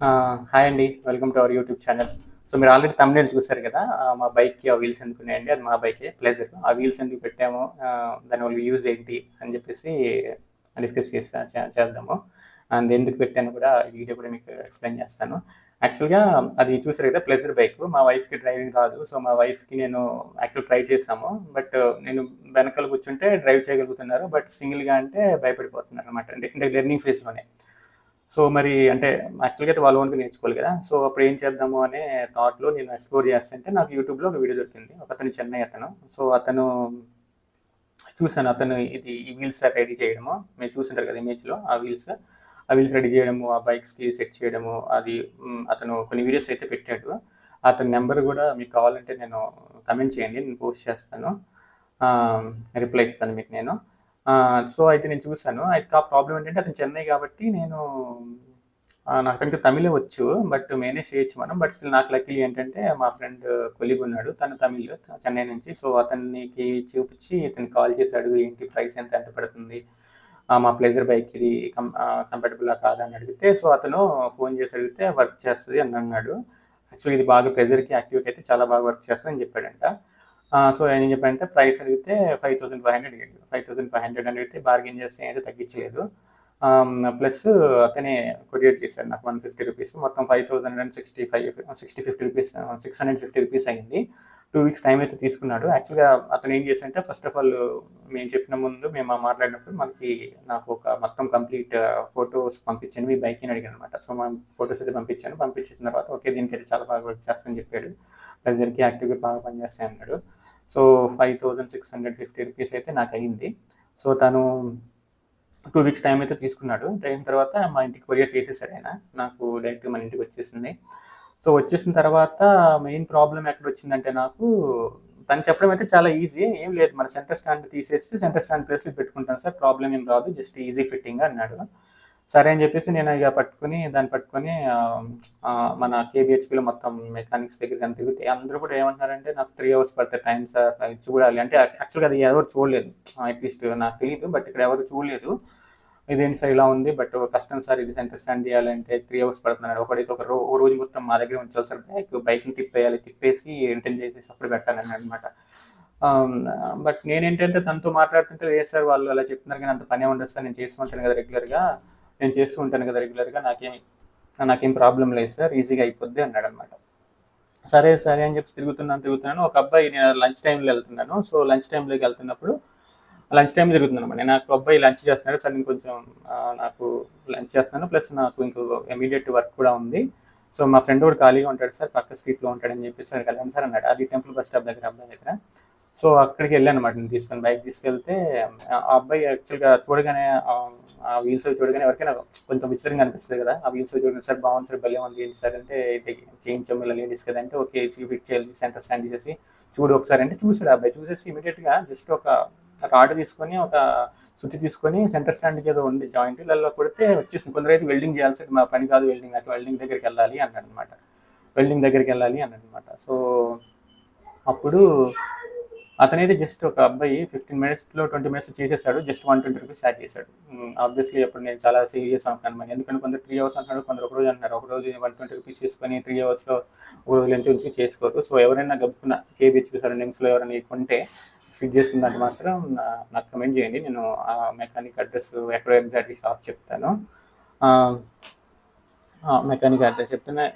Hi అండి. Welcome to our YouTube channel. So, మీరు already thumbnail చూసారు కదా! మా బైక్‌కి ఆ వీల్స్ ఎందుకున్నాయండి? అది మా బైకే ప్లెజర్. ఆ వీల్స్ ఎందుకు పెట్టాము? దానివల్ల యూజ్ ఏంటి? అని చెప్పేసి డిస్కస్ చేద్దాము. అండ్ ఎందుకు పెట్టాను కూడా ఈ వీడియో కూడా మీకు ఎక్స్‌ప్లెయిన్ చేస్తాను. యాక్చువల్‌గా అది చూసారు కదా! Pleasure bike. మా వైఫ్‌కి డ్రైవింగ్ రాదు. సో, మా వైఫ్‌కి నేను యాక్చువల్ ట్రై చేశాము. బట్ నేను వెనకాల కూర్చుంటే డ్రైవ్ చేయగలుగుతున్నారు. బట్ సింగిల్‌గా అంటే భయపడిపోతున్నారనమాట. అంటే లెర్నింగ్ ఫేజ్‌లోనే. సో, మరి అంటే యాక్చువల్‌గా అయితే వాళ్ళ ఓన్‌గా నేర్చుకోవాలి కదా! సో, అప్పుడు ఏం చేద్దాము అనే థాట్‌లో నేను ఎక్స్‌ప్లోర్ చేస్తుంటే నాకు యూట్యూబ్‌లో ఒక వీడియో దొరికింది. ఒకతను చెన్నై అతను. సో, అతను చూసాను. అతను ఈ వీల్స్ రెడీ చేయడము. మీరు చూసుంటారు కదా! ఇమేజ్‌లో ఆ వీల్స్ రెడీ చేయడము, ఆ బైక్స్‌కి సెట్ చేయడము అది అతను కొన్ని వీడియోస్ అయితే పెట్టాడు. అతని నంబర్ గూడా మీకు కావాలంటే నేను కమెంట్ చేయండి. నేను పోస్ట్ చేస్తాను. ఆహ్, రిప్లై ఇస్తాను మీకు నేను. సో, అయితే నేను చూసాను. అయితే ఆ ప్రాబ్లమ్ ఏంటంటే అతను చెన్నై కాబట్టి నేను నాకంటే తమిళే వచ్చు. బట్ మేనేజ్ చేయొచ్చు మనం. బట్ స్టిల్ నాకు లక్కీలీ ఏంటంటే మా ఫ్రెండ్ కొలీగ్ ఉన్నాడు. తను తమిళ్ చెన్నై నుంచి. సో, అతనికి చూపించి ఇతనికి కాల్ చేసి అడుగు ఏంటి ప్రైస్ ఎంత పడుతుంది? మా ప్లెజర్ బైక్ ఇది కంపాటబులా కాదా అని అడిగితే సో, అతను ఫోన్ చేసి అడిగితే వర్క్ చేస్తది అని అన్నాడు. యాక్చువల్‌గా ఇది బాగా ప్లెజర్‌కి, యాక్టివ్‌కి అయితే చాలా బాగా వర్క్ చేస్తదని చెప్పాడంట. సో, నేనేం చెప్పానంటే ప్రైస్ అడిగితే 5,500 అడిగాడు. 5,500 అడిగితే బార్గెయిన్ చేస్తే అయితే తగ్గించలేదు. ప్లస్ అతనే కొరియర్ చేశాడు నాకు ₹150 మొత్తం 5,065 650 రూపీస్ అయింది. 2 వీక్స్ టైం అయితే తీసుకున్నాడు. యాక్చువల్‌గా అతను ఏం చేశాడంటే ఫస్ట్ ఆఫ్ ఆల్ మేము చెప్పిన ముందు మేము మాట్లాడినప్పుడు నాకు ఒక మొత్తం కంప్లీట్ ఫోటోస్ పంపించండి మీ బైక్ అని అడిగాననమాట. సో, మనం ఫోటోస్ అయితే పంపించాను. పంపించేసిన తర్వాత ఓకే దీనికైతే చాలా బాగా వర్క్ చేస్తుందని చెప్పాడు. ప్రెజర్‌కి, యాక్టివ్‌కి బాగా పనిచేస్తాయి అన్నాడు. సో, 5,650 రూపీస్ అయితే నాకయింది. సో, తను 2 వీక్స్ టైమ్ అయితే తీసుకున్నాడు. అయిన తర్వాత మా ఇంటికి కొరియర్ చేసేసాడాయన. నాకు డైరెక్ట్‌గా మన ఇంటికొచ్చేసింది. సో, వచ్చేసిన తర్వాత మెయిన్ ప్రాబ్లమ్ ఎక్కడొచ్చిందంటే నాకు తను చెప్పడం అయితే చాలా ఈజీ. ఏం లేదు మన సెంటర్ స్టాండ్ తీసేస్తే సెంటర్ స్టాండ్ ప్లేస్‌లో పెట్టుకుంటాను సార్. ప్రాబ్లమ్ ఏం రాదు. జస్ట్ ఈజీ ఫిట్టింగ్ అన్నాడు. సరే అని చెప్పేసి నేను ఇక దాన్ని పట్టుకొని మన కేబీహెచ్‌పీలో మొత్తం మెకానిక్స్ దగ్గరికి తిరిగితే అందరూ కూడా ఏమంటున్నారంటే నాకు 3 అవర్స్ పడతది టైం సార్. అది చూడాలి. అంటే యాక్చువల్‌గా అది ఎవరు చూడలేదు. అట్‌లీస్ట్ నాకు తెలీదు. బట్ ఇక్కడ ఎవరు చూడలేదు. ఇదేంటి సార్ ఇలా ఉంది. బట్ కష్టం సార్ ఇది సెంటర్ స్టాండ్ చేయాలంటే 3 అవర్స్ పడుతుందన్నాడు. ఒకడైతే ఒక రోజు మొత్తం మా దగ్గరే ఉంచాలి సార్ బైక్‌ని తిప్పేయాలి. తిప్పేసి రిటర్న్ చేసేసి అప్పుడు పెట్టాలన్నాడనమాట. ఆహ్, బట్ నేనేంటంటే తనతో మాట్లాడుతుంటే లేదు సార్ వాళ్ళు అలా చెప్తున్నారు కానీ అంత పనే ఉండదు సార్. నేను చేస్తూ ఉంటాను కదా రెగ్యులర్‌గా నాకేం ప్రాబ్లమ్ లేదు సార్. ఈజీగా అయిపోద్ది అన్నాడనమాట. సరే, సరే అని చెప్పి తిరుగుతున్నాను. ఒక అబ్బాయి నేను లంచ్ టైమ్‌లో ఎళ్తున్నాను. సో, లంచ్ టైమ్ జరుగుతుందనమాట. నాకు అబ్బాయి లంచ్ చేస్తున్నాడు. సరే నేను కొంచెం నాకు లంచ్ చేస్తున్నాను. ప్లస్ నాకు ఇంకో ఇమ్మీడియేట్ వర్క్ కూడా ఉంది. సో, మా ఫ్రెండ్ కూడా ఖాళీగా ఉంటాడు సార్. పక్క స్ట్రీట్‌లో ఉంటాడని చెప్పేసి అక్కడికి వెళ్ళండి సార్ అన్నాడు. అది టెంపుల్ బస్ స్టాప్ దగ్గర అబ్బాయి దగ్గర. సో, అక్కడికెళ్ళాననమాట నేను తీసుకొని. బైక్ తీసుకెళ్తే ఆ అబ్బాయి యాక్చువల్‌గా చూడగానే ఆ వీల్స్ అవి చూడగానే ఎవరికైనా కొంచెం విచిత్రంగా అనిపిస్తది కదా! ఆ వీల్స్ అవి చూడగానే సార్ బాగుంది సార్ భలే ఉంది. ఏంటి సార్ అంటే ఇది చేయించాము ఇలా లేడీస్ కదా! అంటే ఓకే ఫిట్ చేయాలి సెంటర్ స్టాండ్ తీసేసి చూడు ఒకసారి అంటే చూసాడు ఆ అబ్బాయి. చూసేసి ఇమ్మీడియేట్‌గా జస్ట్ ఒక రాడ్ తీసుకొని ఒక సుత్తి తీసుకొని సెంటర్ స్టాండ్‌కి ఏదో ఉంది జాయింట్ ఇలా కొడితే వచ్చేసింది. కొందరైతే వెల్డింగ్ చేయాలి సార్ మా పని కాదు వెల్డింగ్ నాకు వెల్డింగ్ దగ్గరికెళ్ళాలి అన్నాడనమాట. సో, అప్పుడు అతనైతే జస్ట్ ఒక అబ్బాయి 15 మినిట్స్‌లో, 20 మినిట్స్‌లో చేసేసాడు. జస్ట్ ₹120 ఛార్జ్ చేశాడు. ఆబ్వియస్‌లీ అప్పుడు నేను చాలా సీరియస్ అనుకున్నాను మరి. ఎందుకంటే కొందరు 3 అవర్స్ అంటున్నారు. కొందరు ఒక రోజు అంటున్నారు. ఒక రోజు ₹120 తీసుకొని 3 అవర్స్‌లో ఒక రోజులో ఎంత ఉంచి చేసుకోరు. సో, ఎవరైనా గబుక్కున కేబీహెచ్‌పీ సరౌండింగ్స్‌లో ఎవరైనా కొంటే ఫిట్ చేసుకున్నట్టు మాత్రం నాకు కమెంట్ చేయండి. నేను ఆ మెకానిక్ అడ్రస్ ఎక్కడో ఎగ్జాక్ట్‌గా షాప్ చెప్తాను. ఆహ్, మెకానిక్ అడ్రస్ చెప్తేనే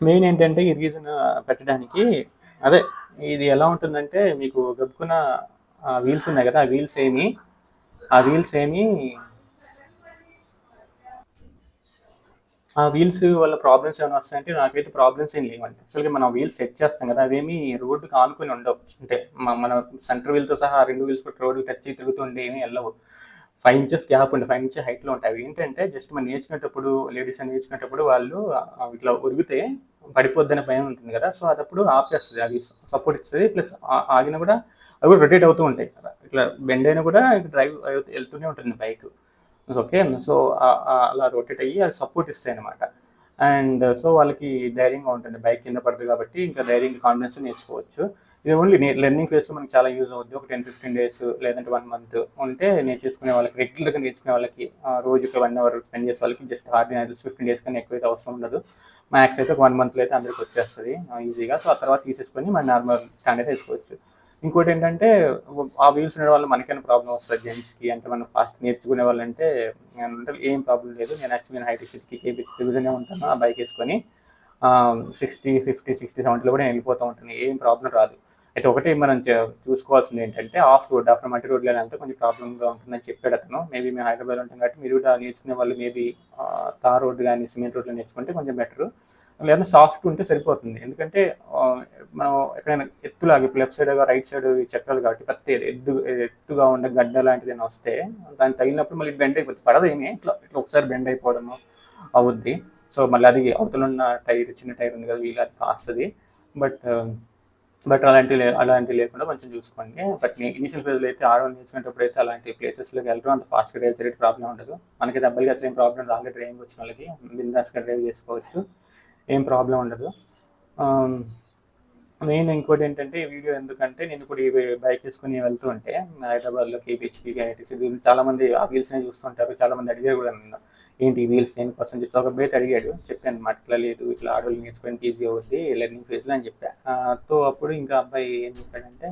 మెయిన్ ఏంటంటే ఈ రీజన్ పెట్టడానికి అదే ఇది ఎలా ఉంటుందంటే మీకు గబుక్కున వీల్స్ ఉన్నాయి కదా! ఆ వీల్స్ ఏమి ఆ వీల్స్ వల్ల ప్రాబ్లమ్స్ ఏమైనా వస్తాయంటే నాకైతే ప్రాబ్లమ్స్ ఏం లేవండి. యాక్చువల్‌గా మనం వీల్స్ సెట్ చేస్తాం కదా! అవేమి రోడ్డుకి ఆనుకొని ఉండవు. అంటే మన సెంటర్ వీల్‌తో సహా ఆ 2 వీల్స్ కూడా రోడ్డుకి టచ్ అయ్యి తిరుగుతుంటే ఏమి ఎళ్ళవు. 5 ఇంచెస్ గ్యాప్ ఉంటది. 5 ఇంచెస్ హైట్‌లో ఉంటాయి. అవి ఏంటంటే జస్ట్ మనం నేర్చుకునేటప్పుడు లేడీస్ నేర్చుకునేటప్పుడు వాళ్ళు ఇట్లా ఒరిగితే పడిపోద్దనే భయం ఉంటుంది కదా! సో, అదప్పుడు ఆపేస్తది. అది సపోర్ట్ ఇస్తది. ప్లస్ ఆగినా కూడా అవి కూడా రొటేట్ అవుతూ ఉంటాయి. ఇట్లా బెండ్ అయినా కూడా డ్రైవ్ వెళ్తూనే ఉంటుంది బైక్. ఓకే. సో, అలా రొటేట్ అయ్యి అది సపోర్ట్ ఇస్తాయన్నమాట. అండ్ సో వాళ్ళకి ధైర్యంగా ఉంటుంది, బైక్ కింద పడుతుంది కాబట్టి ఇంకా ధైర్యంగా కాన్ఫిడెన్స్ నేర్చుకోవచ్చు. ఇది ఓన్లీ లెర్నింగ్ ఫేజ్లో మనకి చాలా యూజ్ అవుద్ది. ఒక 10-15 డేస్ లేదంటే 1 మంత్ ఉంటే నేర్చేసుకునే వాళ్ళకి, రెగ్యులర్గా నేర్చుకునే వాళ్ళకి, రోజుకి 1 అవర్ స్పెండ్ చేసే వాళ్ళకి జస్ట్ ఆర్డినరీస్ 15 డేస్ కన్నా ఎక్కువైతే అవసరం ఉండదు. మ్యాక్స్ అయితే 1 మంత్లో అయితే అందరికి వచ్చేస్తుంది ఈజీగా. సో ఆ తర్వాత తీసేసుకొని మన నార్మల్ స్టాండ్ అయితే వేసుకోవచ్చు. ఇంకోటి ఏంటంటే ఆ వీల్స్ ఉండే వాళ్ళు మనకైనా ప్రాబ్లం వస్తుంది జెంట్స్కి, అంటే మనం ఫాస్ట్ నేర్చుకునే వాళ్ళు అంటే ఏం ప్రాబ్లం లేదు. నేను యాక్చువల్లీ హైటెక్ సిటీకి కేబీహెచ్ తిరుగుతూనే ఉంటాను ఆ బైక్ వేసుకొని. 60, 50, 60, 70లో కూడా నేను వెళ్ళిపోతూ ఉంటాను, ఏం ప్రాబ్లం రాదు. అయితే ఒకటి మనం చూసుకోవాల్సింది ఏంటంటే ఆఫ్ రోడ్, అక్కడ మట్టి రోడ్లో వెళ్తే కొంచెం ప్రాబ్లంగా ఉంటుందని చెప్పాడు అతను. మేబీ మేము హైదరాబాద్లో ఉంటాం కాబట్టి మీరు కూడా నేర్చుకునే వాళ్ళు మేబీ తార్ రోడ్డు కానీ సిమెంట్ రోడ్లో నేర్చుకుంటే కొంచెం బెటర్. లేదా సాఫ్ట్ ఉంటే సరిపోతుంది. ఎందుకంటే మనం ఎక్కడైనా ఎత్తులాగా ఇప్పుడు లెఫ్ట్ సైడ్ రైట్ సైడ్ చక్రాలు కాబట్టి పెద్ద ఎత్తుగా ఉండే గడ్డ లాంటిది ఏమైనా వస్తే దాన్ని తగిలినప్పుడు మళ్ళీ బెండ్ అయిపోతుంది. పడదు ఏమి, ఇట్లా ఇట్లా ఒకసారి బెండ్ అయిపోవడము అవుద్ది. సో మళ్ళీ అది అవతల ఉన్న టైర్, చిన్న టైర్ ఉంది కదా వీలు, అది కాస్తుంది. బట్ అలాంటివి లేకుండా కొంచెం చూసుకోండి. బట్ ఇనిషియల్ ఫేజ్లో అయితే ఆడవాళ్ళు నేర్చుకునేటప్పుడు అయితే అలాంటి ప్లేసెస్లోకి వెళ్ళడం అంత ఫాస్ట్గా డ్రైవ్ చేయడం ప్రాబ్లం ఉండదు. మనకి డబ్బులకి అసలు ఏం ప్రాబ్లం రాదు. ఆల్రెడీ డ్రైవింగ్ వచ్చిన వాళ్ళకి బిందాస్గా డ్రైవ్ చేసుకోవచ్చు, ఏం ప్రాబ్లం ఉండదు. మెయిన్ ఇంకోటి ఏంటంటే ఈ వీడియో ఎందుకంటే నేను ఇప్పుడు ఈ బైక్ వేసుకుని వెళ్తూ ఉంటే హైదరాబాద్లో కేబీహెచ్పీ ఐటీసీ చాలామంది ఆ వీల్స్నే చూస్తుంటారు. చాలామంది అడిగారు కూడా నన్ను, ఏంటి ఈ వీల్స్ దేనికోసం చెప్పి. ఒక బైక్ అడిగాడు, చెప్పాను అనమాట, ఇట్లా లేదు, ఇట్లా ఆడవాళ్ళు నేర్చుకోవడానికి ఈజీ అవుద్ది లెర్నింగ్ ఫేజ్లో అని చెప్పా. సో అప్పుడు ఇంకా అబ్బాయి ఏం చెప్పాడంటే,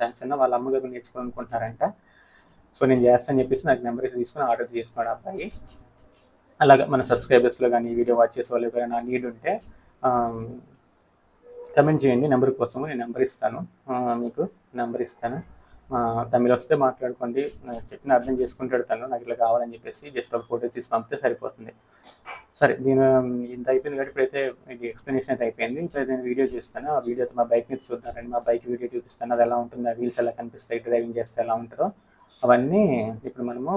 థ్యాంక్స్ అన్న, వాళ్ళ అమ్మగారు నేర్చుకోవాలనుకుంటున్నారంట, సో నేను చేస్తానని చెప్పేసి నాకు నెంబర్ తీసుకుని ఆర్డర్ చేసుకున్నాడు అబ్బాయి. అలాగే మన సబ్స్క్రైబర్స్లో కానీ వీడియో వాచ్ చేసే వాళ్ళు ఎవరైనా నీడ్ ఉంటే కమెంట్ చేయండి, నెంబర్ కోసం నేను నెంబర్ ఇస్తాను, మీకు నెంబర్ ఇస్తాను. తమిళ వస్తే మాట్లాడుకోండి, చెప్పిన అర్థం చేసుకుంటాడు తను, నాకు ఇట్లా కావాలని చెప్పేసి జస్ట్ ఒక ఫోటో తీసి పంపితే సరిపోతుంది. సరే, నేను ఇంత అయిపోయింది కాబట్టి ఇప్పుడైతే ఇది ఎక్స్ప్లెనేషన్ అయితే అయిపోయింది. ఇప్పుడైతే నేను వీడియో చూస్తాను, ఆ వీడియోతో మా బైక్ని చూద్దారండి, మా బైక్ వీడియో చూపిస్తాను, అది ఎలా ఉంటుంది, ఆ వీల్స్ ఎలా కనిపిస్తాయి, డ్రైవింగ్ చేస్తే ఎలా ఉంటుందో అవన్నీ ఇప్పుడు మనము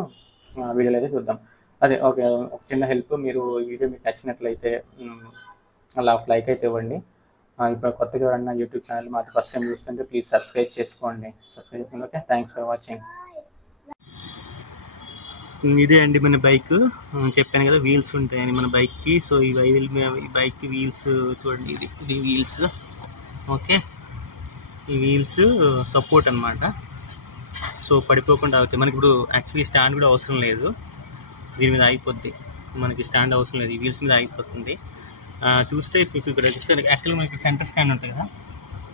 వీడియోలో అయితే చూద్దాం. అదే ఒక చిన్న హెల్ప్, మీరు వీడియో మీకు నచ్చినట్లయితే అలా ఒక లైక్ అయితే ఇవ్వండి. ఇప్పుడు కొత్తగా ఎవరన్నా యూట్యూబ్ ఛానల్ మాది ఫస్ట్ టైం చూస్తుంటే ప్లీజ్ సబ్స్క్రైబ్ చేసుకోండి. Okay, thanks for watching. ఇదే అండి మన బైక్, చెప్పాను కదా వీల్స్ ఉంటాయని మన బైక్కి. సో ఈ బైక్కి వీల్స్ చూడండి, ఇది వీల్స్. ఓకే, ఈ వీల్స్ సపోర్ట్ అనమాట. సో పడిపోకుండా అవుతాయి. మనకి ఇప్పుడు యాక్చువల్లీ స్టాండ్ కూడా అవసరం లేదు, దీని మీద అయిపోద్ది. మనకి స్టాండ్ అవసరం లేదు, ఈ వీల్స్ మీద అయిపోతుంది. చూస్తే మీకు ఇక్కడ చూస్తే యాక్చువల్గా మనకి సెంటర్ స్టాండ్ ఉంటుంది కదా,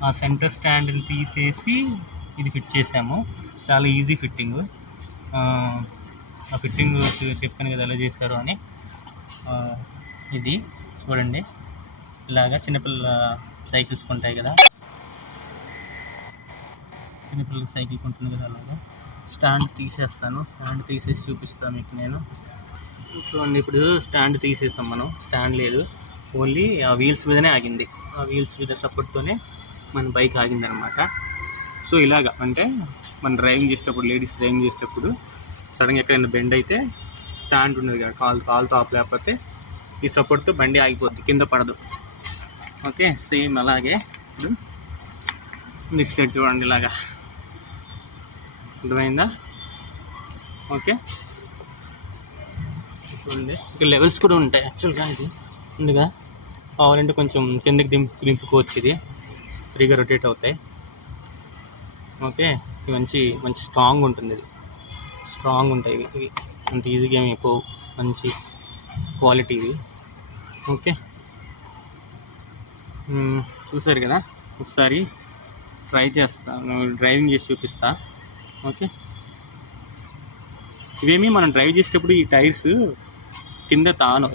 ఆ సెంటర్ స్టాండ్ని తీసేసి ఇది ఫిట్ చేసాము. చాలా ఈజీ ఫిట్టింగ్. ఆ ఫిట్టింగ్ చెప్పాను కదా ఎలా చేశారు అని. ఇది చూడండి, ఇలాగా చిన్నపిల్లల సైకిల్స్ ఉంటాయి కదా, చిన్నపిల్లల సైకిల్ ఉంటుంది కదా, అలాగా స్టాండ్ తీసేస్తాను. స్టాండ్ తీసేసి చూపిస్తాను మీకు నేను. చూడండి, ఇప్పుడు స్టాండ్ తీసేసాం మనం, స్టాండ్ లేదు, ఓన్లీ ఆ వీల్స్ మీదనే ఆగింది. ఆ వీల్స్ మీద సపోర్ట్తోనే మన బైక్ ఆగిందనమాట. సో ఇలాగా అంటే మనం డ్రైవింగ్ చేసేటప్పుడు, లేడీస్ డ్రైవింగ్ చేసేటప్పుడు సడన్గా ఎక్కడైనా బెండ్ అయితే స్టాండ్ ఉండదు కదా, కాలుతో ఆపలేకపోతే ఈ సపోర్ట్తో బండి ఆగిపోద్ది, కింద పడదు. ఓకే, సేమ్ అలాగే ఇప్పుడు దిస్ సైడ్ చూడండి, ఇలాగా అర్థమైందా? ఓకే, చూడండి ఇక్కడ లెవెల్స్ కూడా ఉంటాయి. యాక్చువల్గా ఇది ఉందిగా, కావాలంటే కొంచెం కిందకి దింపుకోవచ్చు, ఇది ఫ్రీగా రొటేట్ అవుతాయి. ఓకే, ఇది మంచి స్ట్రాంగ్ ఉంటుంది, ఇది స్ట్రాంగ్ ఉంటాయి ఇవి అంత ఈజీగా ఏమి పోవు, మంచి క్వాలిటీ ఇవి. ఓకే, చూసారు కదా, ఒకసారి ట్రై చేస్తాను, డ్రైవింగ్ చేసి చూపిస్తా. ఓకే, ఇవేమి మనం డ్రైవ్ చేసేటప్పుడు ఈ టైర్స్ కింద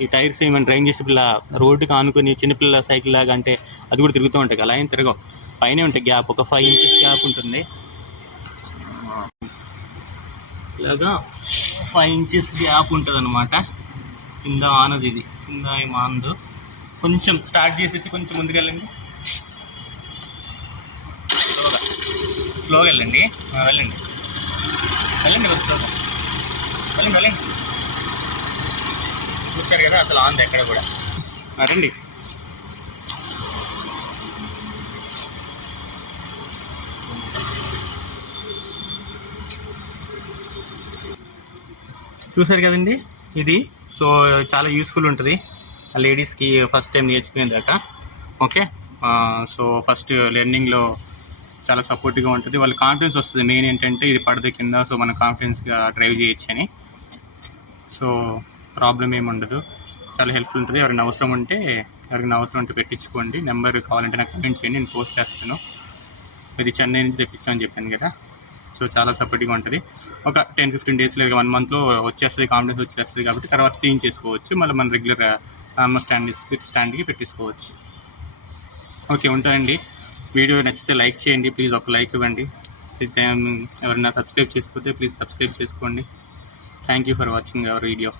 ఈ టైర్స్ ఏమి మనం డ్రైవింగ్ చేసేటప్పుడు ఇలా రోడ్డుకి ఆనుకొని చిన్నపిల్లల సైకిల్ లాగా అంటే అది కూడా తిరుగుతూ ఉంటాయి, అలా ఏం తిరగవు, పైనే ఉంటాయి గ్యాప్, ఒక 5 ఇంచెస్ గ్యాప్ ఉంటుంది. ఇలాగా 5 ఇంచెస్ గ్యాప్ ఉంటుంది అనమాట. కింద ఆనది, ఇది కింద ఏం ఆనదు. కొంచెం స్టార్ట్ చేసేసి కొంచెం ముందుకు వెళ్ళండి, స్లోగా వెళ్ళండి, వెళ్ళండి స్లోగా వెళ్ళండి. చూస్తారు కదా, అసలు ఆంది ఎక్కడ కూడా. రండి, చూసారు కదండి ఇది. సో చాలా యూస్ఫుల్ ఉంటుంది. లేడీస్కి ఫస్ట్ టైం నేర్చుకునేదాక. ఓకే, సో ఫస్ట్ లెర్నింగ్లో చాలా సపోర్టివ్గా ఉంటుంది, వాళ్ళ కాన్ఫిడెన్స్ వస్తుంది. మెయిన్ ఏంటంటే ఇది పడద కింద, సో మనం కాన్ఫిడెన్స్గా డ్రైవ్ చేయొచ్చు అని. సో ప్రాబ్లం ఏమి ఉండదు, చాలా హెల్ప్ఫుల్ ఉంటుంది. ఎవరైనా అవసరం ఉంటే పెట్టించుకోండి. నెంబర్ కావాలంటే నాకు కమెంట్ చేయండి, నేను పోస్ట్ చేస్తాను. ఇది చెన్నై నుంచి తెప్పించామని చెప్పాను కదా. సో చాలా సపోర్టివ్గా ఉంటుంది. ఒక 10-15 డేస్ లేదా 1 మంత్లో వచ్చేస్తుంది, కాన్ఫిడెన్స్ వచ్చేస్తుంది. కాబట్టి తర్వాత క్లీన్ చేసుకోవచ్చు, మళ్ళీ మన రెగ్యులర్ నార్మల్ స్టాండ్కి పెట్టించుకోవచ్చు. ఓకే, ఉంటానండి. వీడియో నచ్చితే లైక్ చేయండి ప్లీజ్, ఒక లైక్ ఇవ్వండి. ఎవరైనా సబ్స్క్రైబ్ చేసుకోతే ప్లీజ్ సబ్స్క్రైబ్ చేసుకోండి. Thank you for watching our video.